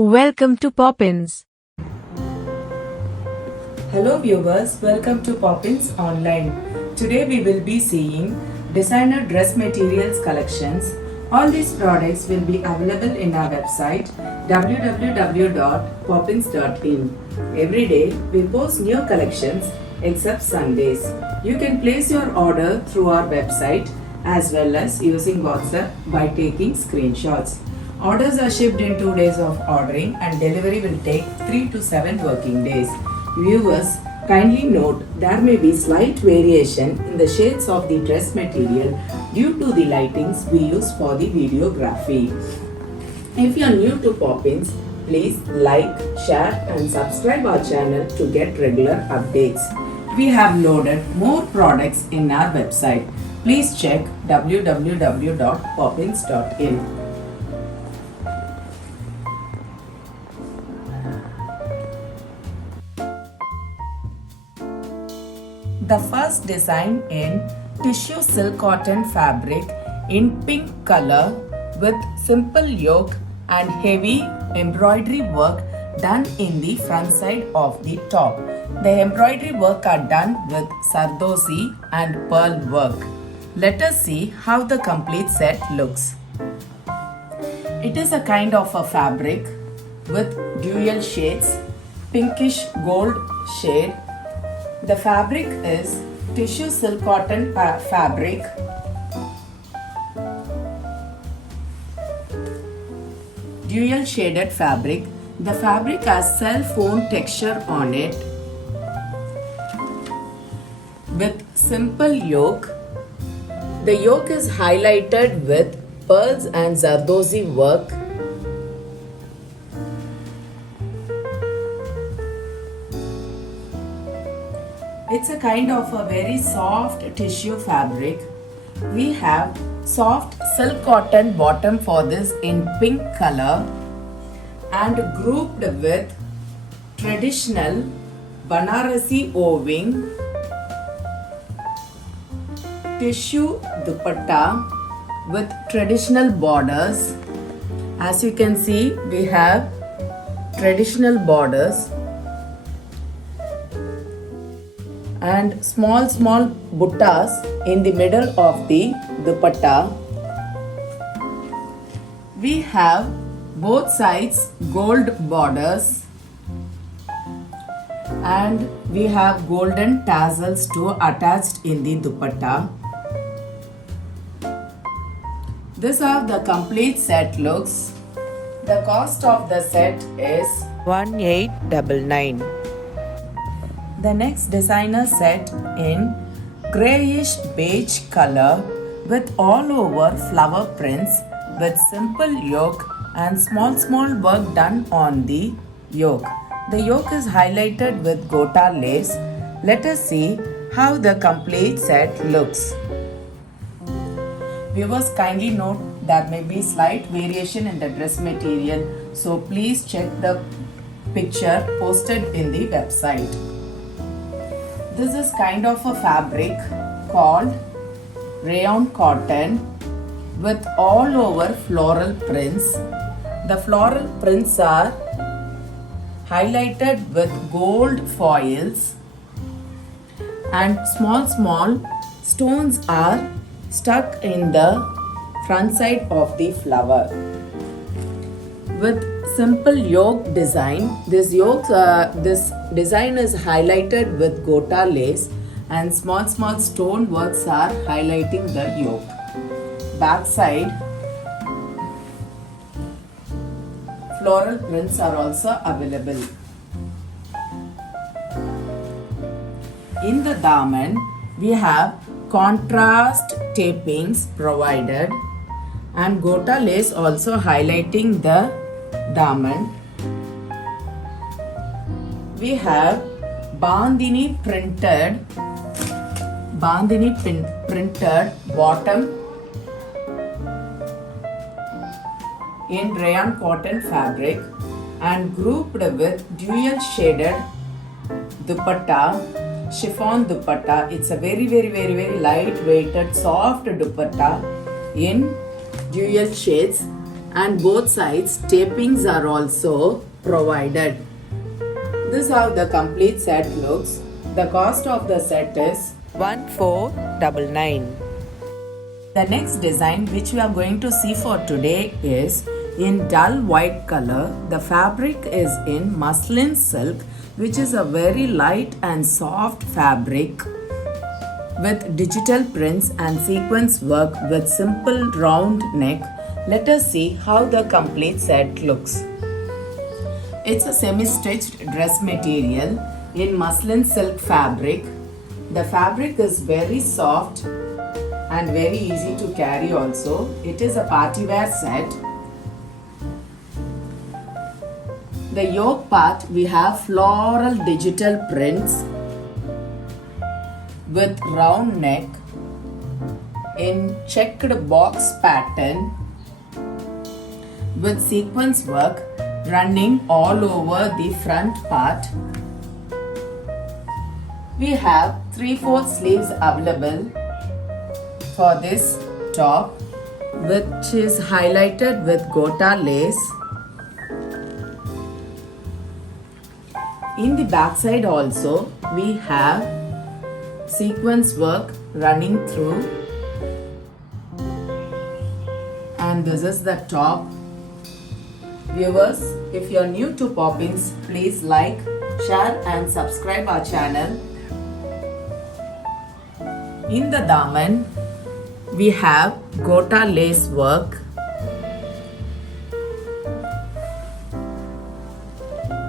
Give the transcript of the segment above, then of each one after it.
Welcome to Poppins. Hello viewers, welcome to Poppins Online. Today we will be seeing designer dress materials collections. All these products will be available in our website www.poppins.in. Every day we post new collections except Sundays. You can place your order through our website as well as using WhatsApp by taking screenshots. Orders are shipped in 2 days of ordering and delivery will take 3 to 7 working days. Viewers, kindly note there may be slight variation in the shades of the dress material due to the lightings we use for the videography. If you are new to Poppins, please like, share and subscribe our channel to get regular updates. We have loaded more products in our website. Please check www.poppins.in. The first design in tissue silk cotton fabric in pink color with simple yoke and heavy embroidery work done in the front side of the top. The embroidery work are done with sardosi and pearl work. Let us see how the complete set looks. It is a kind of a fabric with dual shades, pinkish gold shade. The fabric is tissue silk cotton fabric. Dual shaded fabric. The fabric has self-woven texture on it with simple yoke. The yoke is highlighted with pearls and zardozi work. It's a kind of a very soft tissue fabric. We have soft silk cotton bottom for this in pink color and grouped with traditional Banarasi woving tissue dupatta with traditional borders. As you can see, we have traditional borders and small buttas in the middle of the dupatta. We have both sides gold borders and we have golden tassels too attached in the dupatta. This is how the complete set looks. The cost of the set is 1899. The next designer set in grayish beige color with all over flower prints with simple yoke and small work done on the yoke. The yoke is highlighted with gota lace. Let us see how the complete set looks. Viewers, kindly note there may be slight variation in the dress material, so please check the picture posted in the website. This is kind of a fabric called rayon cotton with all over floral prints. The floral prints are highlighted with gold foils and small stones are stuck in the front side of the flower. With simple yoke design, this design is highlighted with gota lace and small stone works are highlighting the yoke. Back side, floral prints are also available. In the daman, we have contrast tapings provided and gota lace also highlighting the daman. We have bandhani printed bottom in rayon cotton fabric and grouped with dual shaded dupatta, chiffon dupatta. It's a very light weighted soft dupatta in dual shades and both sides tapings are also provided. This is how the complete set looks. The cost of the set is 1499. The next design which we are going to see for today is in dull white color. The fabric is in muslin silk, which is a very light and soft fabric with digital prints and sequence work with simple round neck. Let us see how the complete set looks. It's a semi-stitched dress material in muslin silk fabric. The fabric is very soft and very easy to carry also. It is a party wear set. The yoke part, we have floral digital prints with round neck in checked box pattern with sequence work running all over the front part. We have 3/4 sleeves available for this top, which is highlighted with gota lace. In the back side also, we have sequence work running through, and this is the top. Viewers, if you are new to Poppins, please like, share and subscribe our channel. In the daman, we have gota lace work.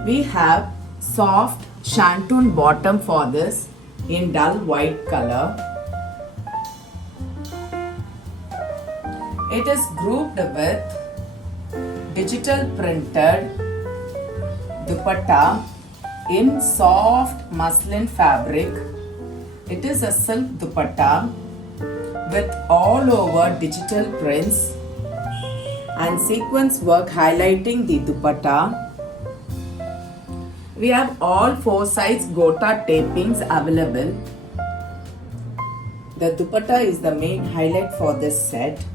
We have soft shantung bottom for this in dull white color. It is grouped with digital printed dupatta in soft muslin fabric. It is a silk dupatta with all over digital prints and sequence work highlighting the dupatta. We have all 4 sides gota tapings available. The dupatta is the main highlight for this set.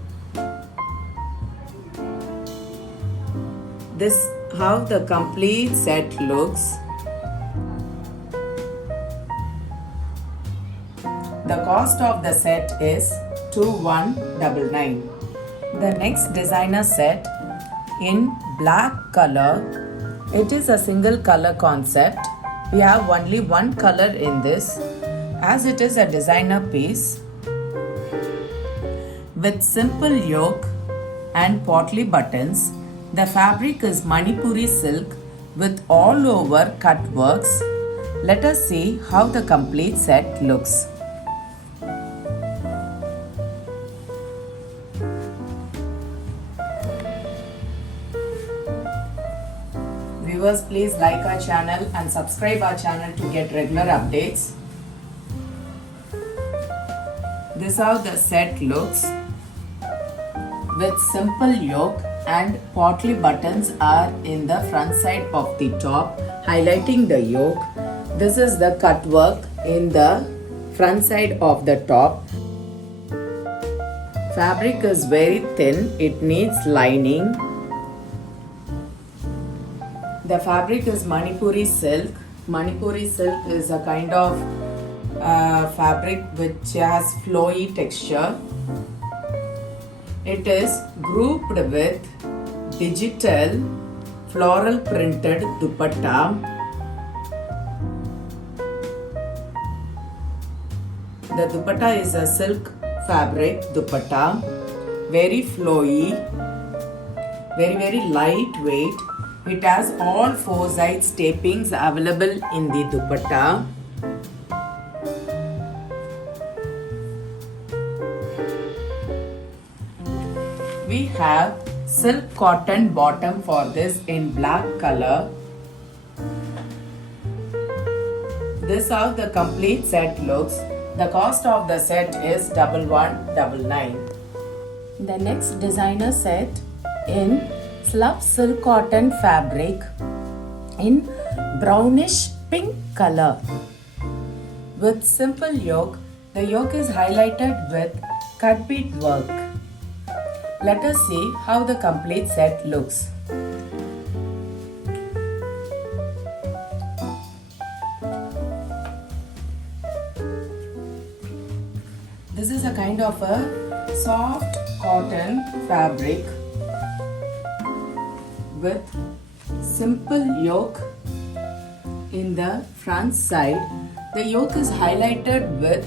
This how the complete set looks. The cost of the set is 2199. The next designer set in black color. It is a single color concept. We have only one color in this, as it is a designer piece with simple yoke and portly buttons. The fabric is Manipuri silk with all over cut works. Let us see how the complete set looks. Viewers, please like our channel and subscribe our channel to get regular updates. This is how the set looks with simple yoke, and portly buttons are in the front side of the top highlighting the yoke. This is the cut work in the front side of the top. Fabric is very thin, it needs lining. The fabric is Manipuri silk. Manipuri silk is a kind of fabric which has flowy texture. It is grouped with digital floral printed dupatta. The dupatta is a silk fabric dupatta, very flowy, very lightweight. It has all 4 sides tapings available in the dupatta. We have silk cotton bottom for this in black color. This is how the complete set looks. The cost of the set is 1199. The next designer set in slub silk cotton fabric in brownish pink color with simple yoke. The yoke is highlighted with cut bead work. Let us see how the complete set looks. This is a kind of a soft cotton fabric with simple yoke in the front side. The yoke is highlighted with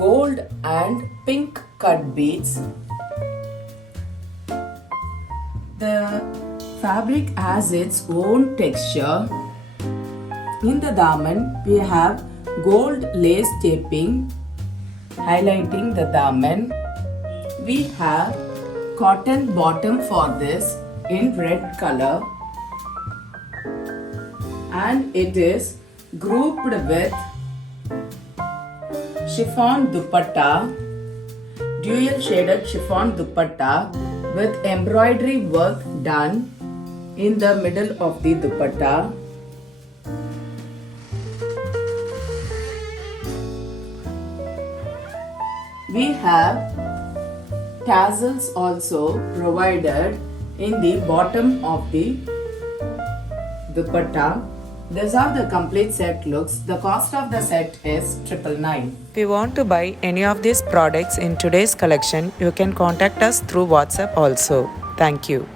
gold and pink cut beads. The fabric has its own texture. In the daman, we have gold lace taping highlighting the daman. We have cotton bottom for this in red color, and it is grouped with chiffon dupatta, dual shaded chiffon dupatta with embroidery work done in the middle of the dupatta. We have tassels also provided in the bottom of the dupatta. This is how the complete set looks. The cost of the set is 999. If you want to buy any of these products in today's collection, you can contact us through WhatsApp also. Thank you.